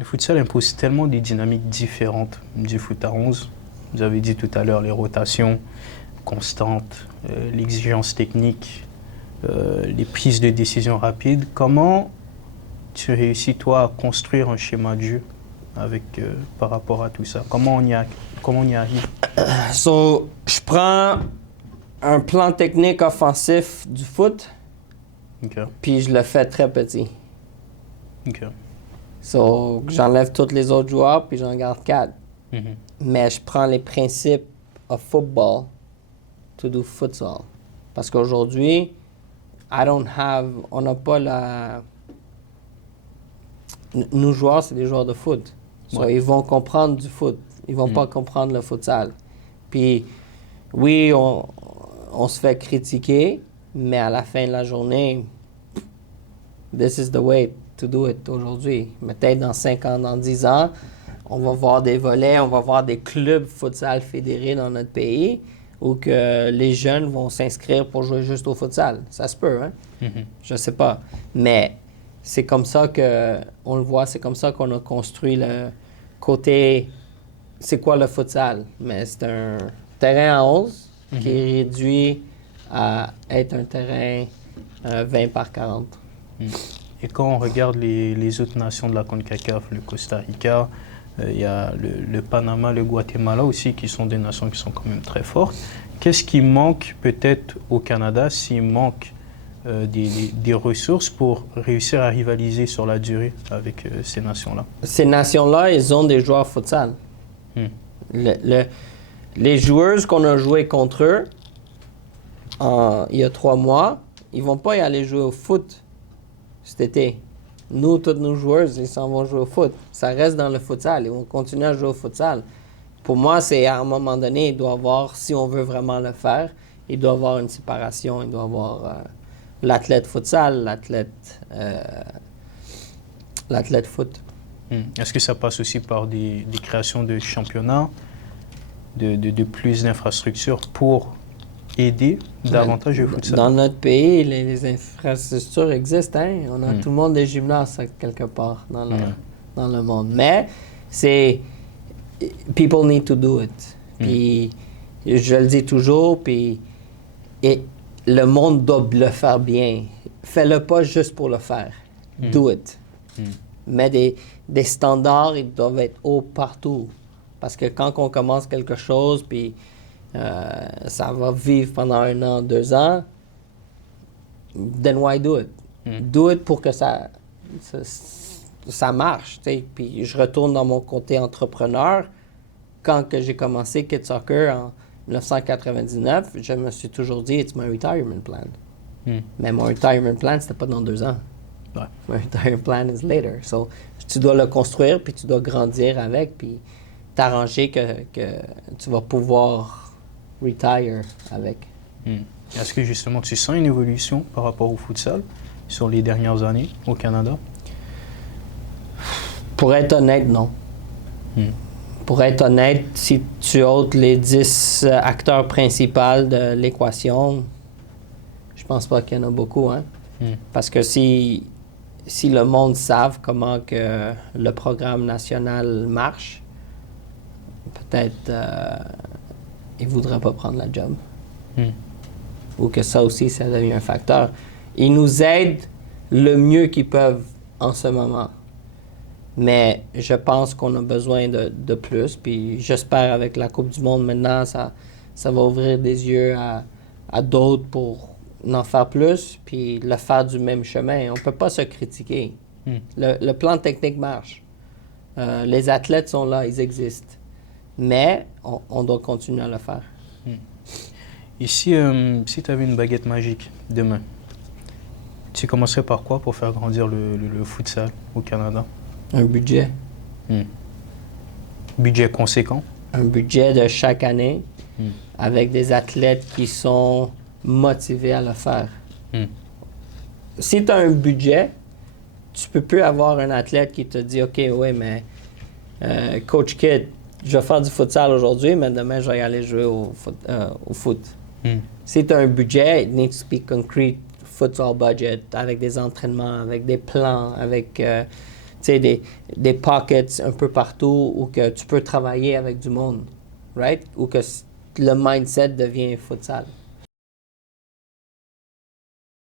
Le futsal impose tellement des dynamiques différentes du foot à 11. Vous avez dit tout à l'heure les rotations constantes, l'exigence technique, les prises de décision rapides. Comment tu réussis, toi, à construire un schéma de jeu par rapport à tout ça? Comment on y arrive? So, je prends un plan technique offensif du foot, OK. puis je le fais très petit. OK. So, j'enlève tous les autres joueurs, puis j'en garde 4. Mhm. Mais je prends les principes of football to do futsal. Parce qu'aujourd'hui, on n'a pas la... Nos joueurs, c'est des joueurs de foot. So, Ouais. ils vont comprendre du foot. Ils vont pas comprendre le futsal. Puis, oui, on se fait critiquer, mais à la fin de la journée, this is the way to do it aujourd'hui. Mais peut-être dans 5 ans, dans 10 ans, on va voir des volets, on va voir des clubs futsal fédérés dans notre pays où que les jeunes vont s'inscrire pour jouer juste au futsal. Ça se peut, hein? Mhm. Je sais pas. Mais c'est comme ça qu'on le voit, c'est comme ça qu'on a construit le côté... C'est quoi le futsal? Mais c'est un terrain à 11 qui est réduit à être un terrain 20 par 40. Et quand on regarde les autres nations de la CONCACAF, le Costa Rica, il y a le Panama, le Guatemala aussi, qui sont des nations qui sont quand même très fortes. Qu'est-ce qui manque peut-être au Canada s'il manque des ressources pour réussir à rivaliser sur la durée avec ces nations-là? Ces nations-là, ils ont des joueurs futsal. Les joueurs qu'on a joué contre eux il y a 3 mois, ils vont pas y aller jouer au foot cet été. Nous, tous nos joueurs, ils s'en vont jouer au foot. Ça reste dans le futsal. Ils vont continuer à jouer au futsal. Pour moi, c'est à un moment donné, il doit y avoir, si on veut vraiment le faire, il doit y avoir une séparation. Il doit y avoir l'athlète futsal, l'athlète foot. Est-ce que ça passe aussi par des créations de championnats, de plus d'infrastructures pour aider davantage le futsal? Dans notre pays, les infrastructures existent. Hein? On a tout le monde des gymnases quelque part dans le monde. Mais c'est... People need to do it. Puis je le dis toujours, puis et le monde doit le faire bien. Fais-le pas juste pour le faire. Do it. Mais des standards, ils doivent être hauts partout. Parce que quand on commence quelque chose, puis ça va vivre pendant 1 an, 2 ans, then why do it? Do it pour que ça marche. T'sais. Puis je retourne dans mon côté entrepreneur. Quand que j'ai commencé Kids Soccer en 1999, je me suis toujours dit, it's my retirement plan. Mais mon retirement plan, c'était pas dans 2 ans. Ouais. My retirement plan is later. So, tu dois le construire, puis tu dois grandir avec, puis t'arranger que tu vas pouvoir retire avec. Est-ce que justement tu sens une évolution par rapport au futsal sur les dernières années au Canada? Pour être honnête, non. Pour être honnête, si tu ôtes les 10 acteurs principaux de l'équation, je pense pas qu'il y en a beaucoup, hein? Parce que si le monde savent comment que le programme national marche, peut-être ils voudraient pas prendre la job. Ou que ça aussi, ça devient un facteur. Ils nous aident le mieux qu'ils peuvent en ce moment. Mais je pense qu'on a besoin de plus. Puis j'espère avec la Coupe du Monde maintenant, ça va ouvrir des yeux à d'autres pour en faire plus, puis le faire du même chemin. On ne peut pas se critiquer. Le plan technique marche. Les athlètes sont là, ils existent. Mais on doit continuer à le faire. Et si tu avais une baguette magique demain, tu commencerais par quoi pour faire grandir le futsal au Canada? Un budget. Budget conséquent? Un budget de chaque année avec des athlètes qui sont motivés à le faire. Si tu as un budget, tu peux plus avoir un athlète qui te dit « OK, oui, mais Coach Kid, je vais faire du futsal aujourd'hui, mais demain, je vais aller jouer au foot. Si tu as un budget, it needs to be concrete futsal budget, avec des entraînements, avec des plans, avec des pockets un peu partout où que tu peux travailler avec du monde, right? Où que le mindset devient futsal.